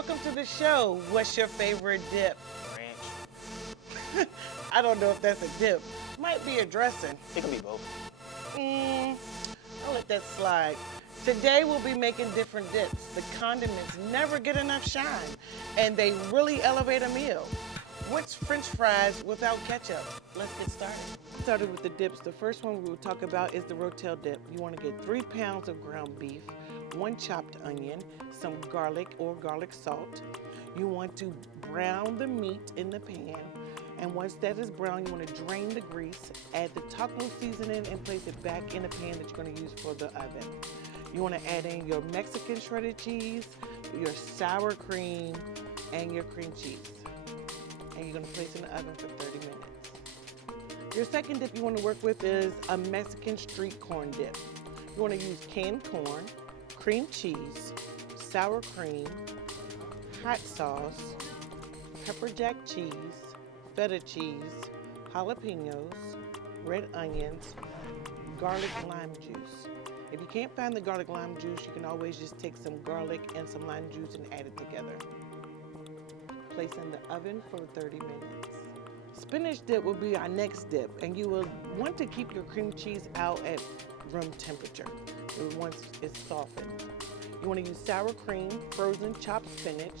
welcome to the show. What's your favorite dip? Ranch. I don't know if that's a dip. Might be a dressing. It can be both. I'll let that slide. Today we'll be making different dips. The condiments never get enough shine, and they really elevate a meal. What's French fries without ketchup? Let's get started. Started with the dips. The first one we will talk about is the rotel dip. You want to get 3 pounds of ground beef, 1 chopped onion, some garlic or garlic salt. You want to brown the meat in the pan, and once that is brown, you want to drain the grease, add the taco seasoning, and place it back in the pan that you're going to use for the oven. You want to add in your Mexican shredded cheese, your sour cream, and your cream cheese. And you're going to place it in the oven for 30 minutes. Your second dip you want to work with is a Mexican street corn dip. You want to use canned corn, cream cheese, sour cream, hot sauce, pepper jack cheese, feta cheese, jalapenos, red onions, garlic lime juice. If you can't find the garlic lime juice, you can always just take some garlic and some lime juice and add it together. Place in the oven for 30 minutes. Spinach dip will be our next dip, and you will want to keep your cream cheese out at room temperature once it's softened. You want to use sour cream, frozen chopped spinach,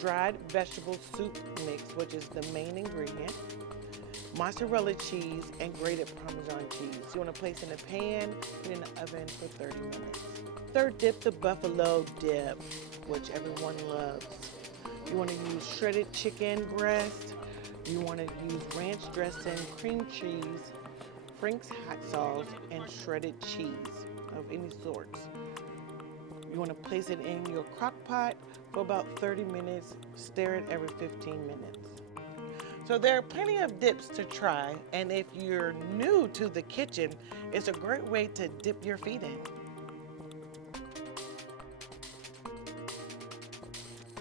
dried vegetable soup mix, which is the main ingredient, mozzarella cheese, and grated Parmesan cheese. You want to place in a pan and in the oven for 30 minutes. Third dip, the buffalo dip, which everyone loves. You want to use shredded chicken breast. You want to use ranch dressing, cream cheese, Frank's hot sauce, and shredded cheese of any sorts. You want to place it in your crock pot for about 30 minutes. Stir it every 15 minutes. So there are plenty of dips to try, and if you're new to the kitchen, it's a great way to dip your feet in.